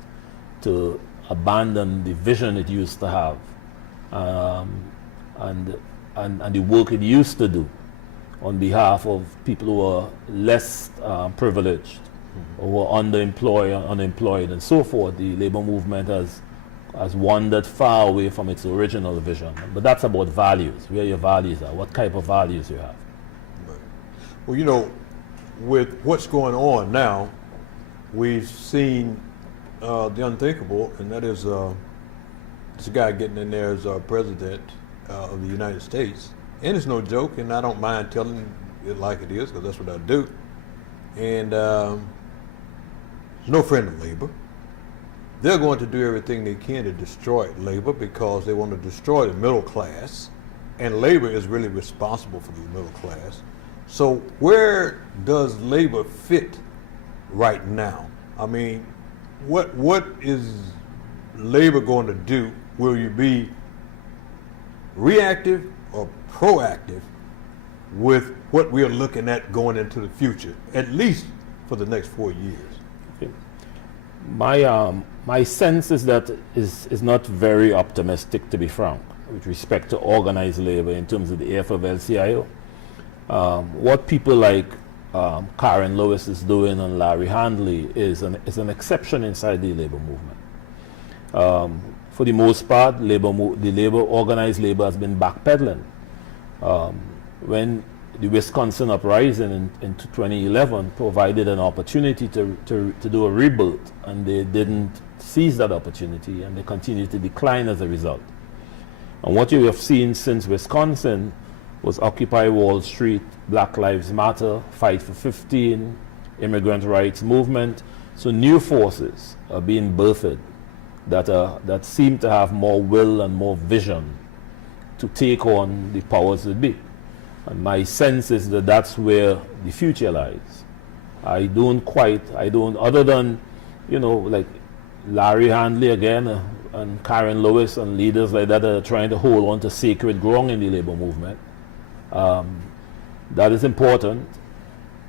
to abandon the vision it used to have, and the work it used to do on behalf of people who are less privileged, mm-hmm. or who are underemployed, unemployed, and so forth. The labor movement has wandered far away from its original vision. But that's about values, where your values are, what type of values you have. Right. Well, with what's going on now, we've seen the unthinkable, and that is this guy getting in there as president of the United States. And it's no joke, and I don't mind telling it like it is, because that's what I do. And no friend of labor. They're going to do everything they can to destroy labor, because they want to destroy the middle class, and labor is really responsible for the middle class. So where does labor fit right now? I mean, what is labor going to do? Will you be reactive or proactive with what we're looking at going into the future, at least for the next 4 years? Okay. My sense is that is not very optimistic, to be frank, with respect to organized labor in terms of the AFL-CIO. What people like Karen Lewis is doing and Larry Handley is an exception inside the labor movement. For the most part, organized labor has been backpedaling. When the Wisconsin uprising in 2011 provided an opportunity to do a rebuild, and they didn't seize that opportunity, and they continued to decline as a result. And what you have seen since Wisconsin was Occupy Wall Street, Black Lives Matter, Fight for 15, immigrant rights movement. So new forces are being birthed that seem to have more will and more vision to take on the powers that be. And my sense is that that's where the future lies. Other than, like Larry Handley again, and Karen Lewis and leaders like that are trying to hold on to sacred ground in the labor movement. That is important,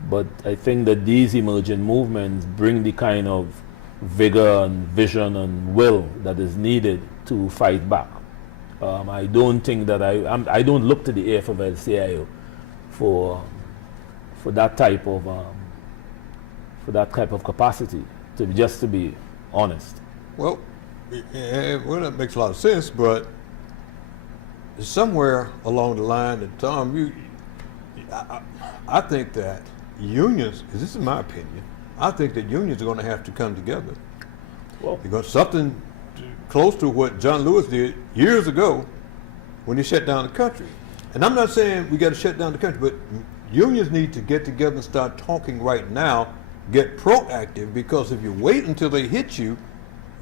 but I think that these emerging movements bring the kind of vigor and vision and will that is needed to fight back. I don't think that I don't look to the AFL-CIO for that type of capacity, to be honest. Well, that makes a lot of sense, but somewhere along the line, and Tom, I think that unions, this is my opinion, I think that unions are going to have to come together. Well, Because something close to what John Lewis did years ago when he shut down the country. And I'm not saying we got to shut down the country, but unions need to get together and start talking right now, get proactive, because if you wait until they hit you,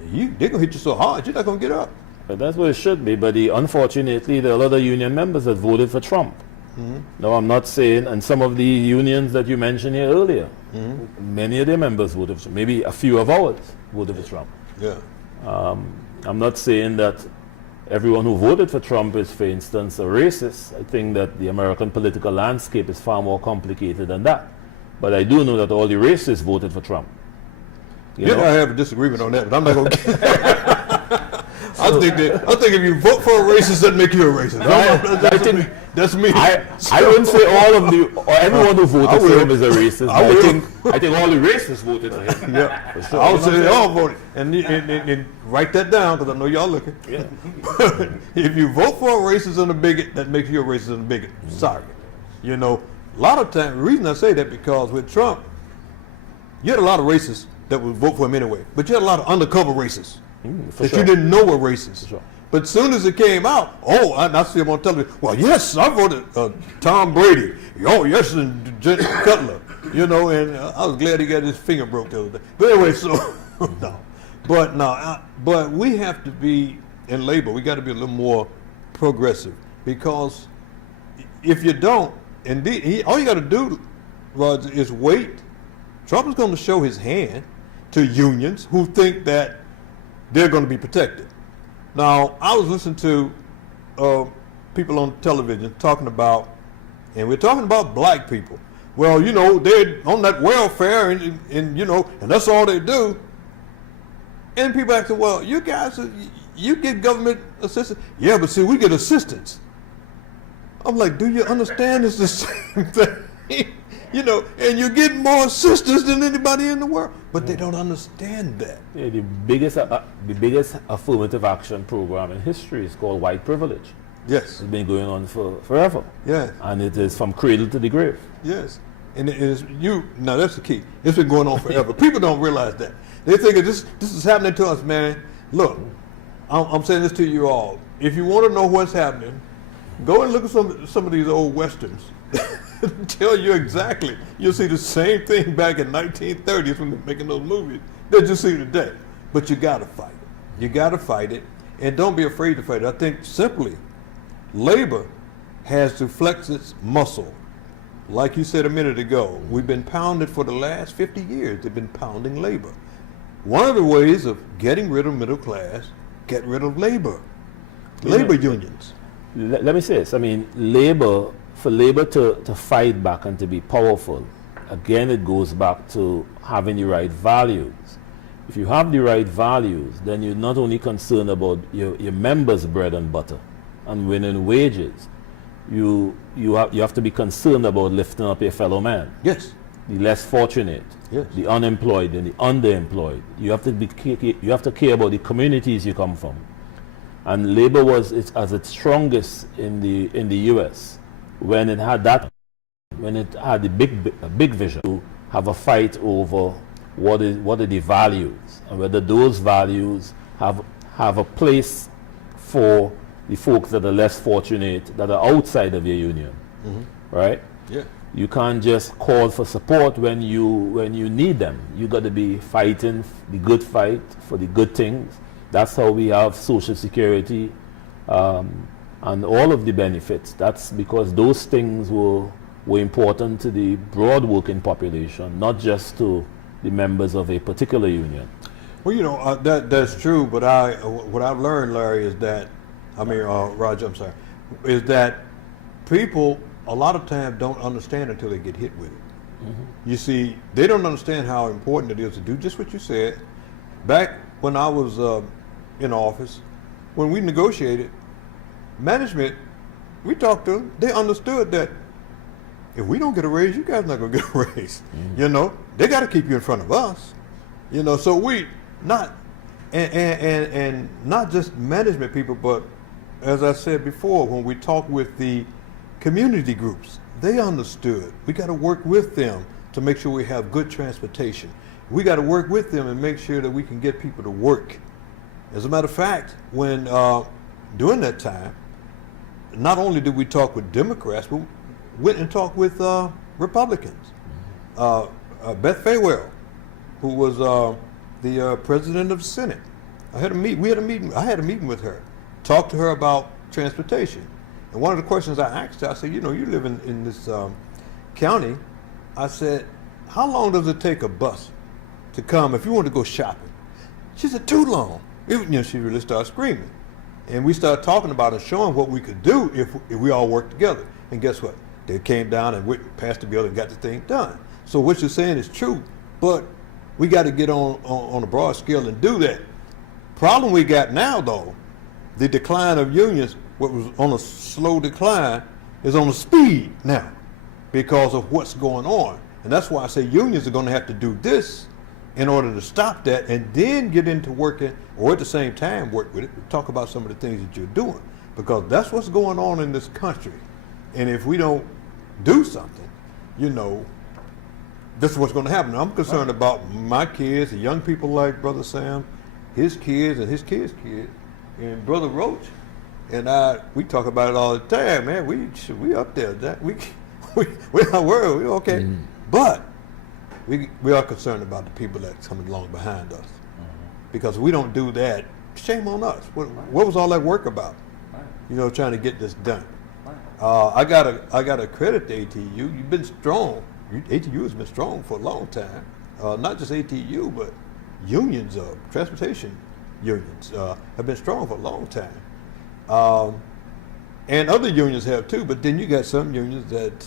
they're going to hit you so hard, you're not going to get up. but that's what it should be. But unfortunately, there are a lot of union members that voted for Trump. Mm-hmm. No, I'm not saying, and some of the unions that you mentioned here earlier, many of their members voted for Trump. Maybe a few of ours voted for Trump. Yeah. I'm not saying that everyone who voted for Trump is, for instance, a racist. I think that the American political landscape is far more complicated than that. But I do know that all the racists voted for Trump. You know? I have a disagreement on that, but I'm not going to. I think if you vote for a racist, that make you a racist. That's me. I wouldn't say all of or everyone who voted for him is a racist. I think all the racists voted for him. Yeah, for sure. I would say they all voted. And write that down, because I know y'all looking. Yeah. If you vote for a racist and a bigot, that makes you a racist and a bigot. Sorry. A lot of times, the reason I say that, because with Trump, you had a lot of racists that would vote for him anyway, but you had a lot of undercover racists that sure. you didn't know were racist. Sure. But as soon as it came out, I see him on television. Well, yes, I voted Tom Brady. Oh, yes, and Jen Cutler. And I was glad he got his finger broke the other day. But anyway, so but we have to be in labor. We got to be a little more progressive, because if you don't, indeed, all you got to do, Roger, is wait. Trump is going to show his hand to unions who think that they're going to be protected. Now, I was listening to people on television talking about, and we're talking about black people. Well, they're on that welfare, and that's all they do. And people asking, well, you guys, you get government assistance? Yeah, but see, we get assistance. I'm like, do you understand it's the same thing? And you get more assistance than anybody in the world, but they don't understand that. Yeah, the biggest affirmative action program in history is called white privilege. Yes. It's been going on for forever. Yes. And it is from cradle to the grave. Yes. And it is now that's the key. It's been going on forever. People don't realize that. They think this is happening to us, man. Look, I'm saying this to you all. If you want to know what's happening, go and look at some of these old westerns. Tell you exactly. You'll see the same thing back in 1930s when they're making those movies that you see today. But you got to fight it. You got to fight it, and don't be afraid to fight it. I think simply labor has to flex its muscle. Like you said a minute ago, we've been pounded for the last 50 years. They've been pounding labor. One of the ways of getting rid of middle class, get rid of labor. Labor unions. Let me say this. I mean, labor for labor to fight back and to be powerful, again, it goes back to having the right values. If you have the right values, then you're not only concerned about your members' bread and butter and winning wages. You have to be concerned about lifting up your fellow man, Yes. the less fortunate, Yes. the unemployed and the underemployed. You have to care about the communities you come from. And labor was at its strongest in the U.S. when it had a big vision to have a fight over what are the values and whether those values have a place for the folks that are less fortunate, that are outside of your union, right? Yeah. You can't just call for support when you need them. You got to be fighting the good fight for the good things. That's how we have Social Security and all of the benefits. That's because those things were important to the broad working population, not just to the members of a particular union. Well, that's true, but what I've learned, Larry, is that, Roger, I'm sorry, is that people a lot of times don't understand until they get hit with it. You see, they don't understand how important it is to do just what you said. Back when I was in office, when we negotiated, management, we talked to them, they understood that if we don't get a raise, you guys are not going to get a raise. They got to keep you in front of us. So we not, and not just management people, but as I said before, when we talked with the community groups, they understood. We got to work with them to make sure we have good transportation. We got to work with them and make sure that we can get people to work. As a matter of fact, when during that time, not only did we talk with Democrats, but went and talked with Republicans. Beth Faywell, who was the president of the Senate. I had a meeting with her, talked to her about transportation. And one of the questions I asked her, I said, you live in this county. I said, how long does it take a bus to come if you want to go shopping? She said, too long. She really started screaming. And we started talking about it, showing what we could do if we all worked together. And guess what? They came down and we passed the bill and got the thing done. So what you're saying is true, but we got to get on a broad scale and do that. Problem we got now, though, the decline of unions, what was on a slow decline, is on a speed now because of what's going on. And that's why I say unions are going to have to do this in order to stop that and then get into working, or at the same time work with it, talk about some of the things that you're doing, because that's what's going on in this country. And if we don't do something, this is what's going to happen. I'm concerned about my kids, the young people like Brother Sam, his kids and his kids' kids, and Brother Roach. And we talk about it all the time, man. We up there. We're not worried. We're okay. But we are concerned about the people that's coming along behind us. Because if we don't do that, shame on us. What was all that work about? Trying to get this done. I gotta credit the ATU. You've been strong. ATU has been strong for a long time. Not just ATU, but unions, transportation unions have been strong for a long time. And other unions have too, but then you got some unions that,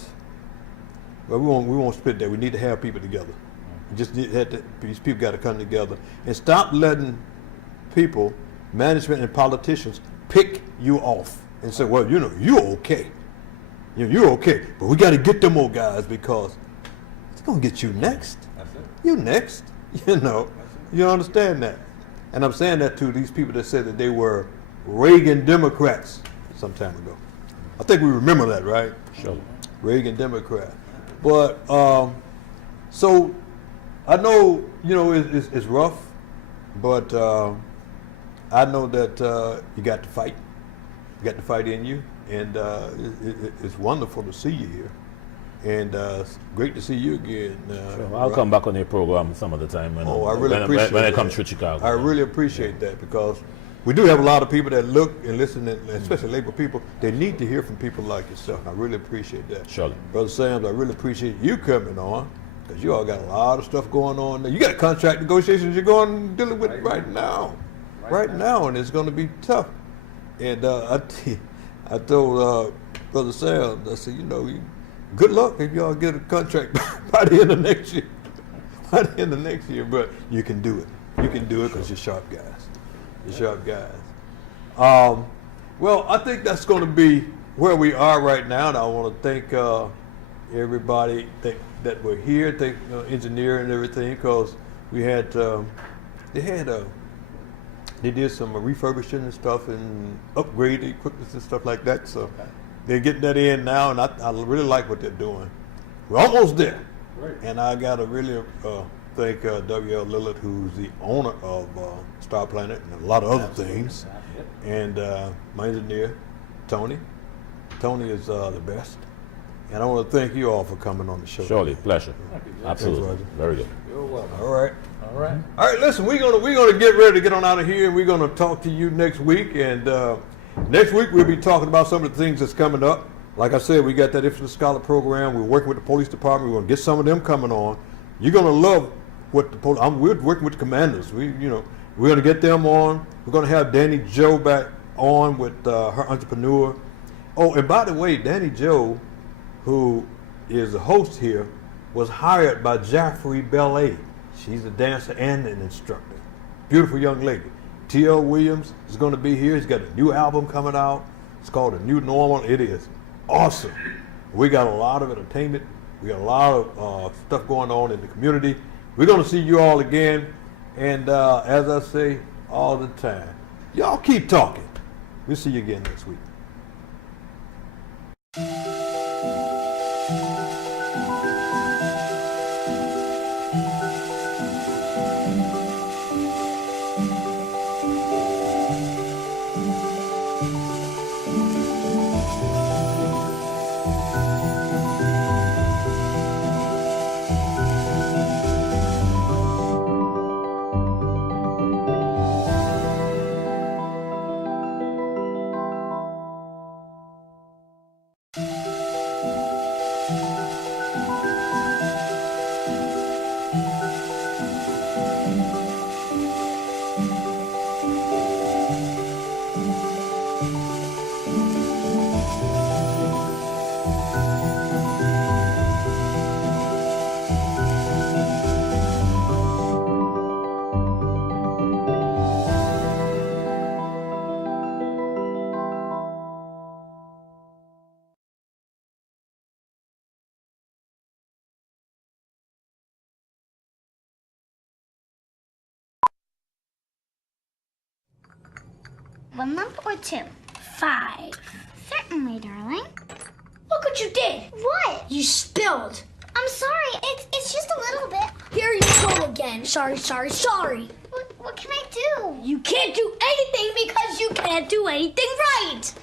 well, we won't split that. We need to have people together. These people got to come together and stop letting people, management and politicians, pick you off and say, well, you're okay. You're okay, but we got to get them old guys because it's going to get you next. That's it. You next. You understand that. And I'm saying that to these people that said that they were Reagan Democrats some time ago. I think we remember that, right? Sure. Reagan Democrat. But so I know it's rough, but I know that you got to fight. You got the fight in you, and it's wonderful to see you here, and it's great to see you again. Sure. I'll come back on your program some other time when I come to Chicago. I really appreciate that, because we do have a lot of people that look and listen, and especially labor people. They need to hear from people like yourself. I really appreciate that. Surely. Brother Sams, I really appreciate you coming on, because you all got a lot of stuff going on. You got contract negotiations you're dealing with right now, and it's going to be tough. And I told Brother Sam, I said, good luck if y'all get a contract by the end of next year. By the end of next year, but you can do it. You can do it because you're sharp guys. You're sharp guys. Well, I think that's going to be where we are right now, and I want to thank everybody that were here, thank engineer and everything, because we had they did some refurbishing and stuff and upgraded equipment and stuff like that. So they're getting that in now, and I really like what they're doing. We're almost there. Great. And I got to really thank W.L. Lillard, who's the owner of Star Planet and a lot of other things, and my engineer, Tony. Tony is the best. And I want to thank you all for coming on the show. Surely, pleasure. Absolutely. Thanks, Roger. Very good. You're welcome. All right. All right. All right, listen, we're gonna get ready to get on out of here, and we're gonna talk to you next week. And next week we'll be talking about some of the things that's coming up. Like I said, we got that Infinite Scholar program. We're working with the police department. We're gonna get some of them coming on. You're gonna love what the police. We're working with the commanders. We're gonna get them on. We're gonna have Danny Joe back on with her entrepreneur. Oh, and by the way, Danny Joe, who is the host here, was hired by Jaffrey Ballet. She's a dancer and an instructor. Beautiful young lady. T.L. Williams is going to be here. He's got a new album coming out. It's called A New Normal. It is awesome. We got a lot of entertainment. We got a lot of stuff going on in the community. We're going to see you all again. And as I say all the time, y'all keep talking. We'll see you again next week. One lump or two? 5. Certainly, darling. Look what you did. What? You spilled. I'm sorry. It's just a little bit. Here you go again. Sorry. What can I do? You can't do anything because you can't do anything right.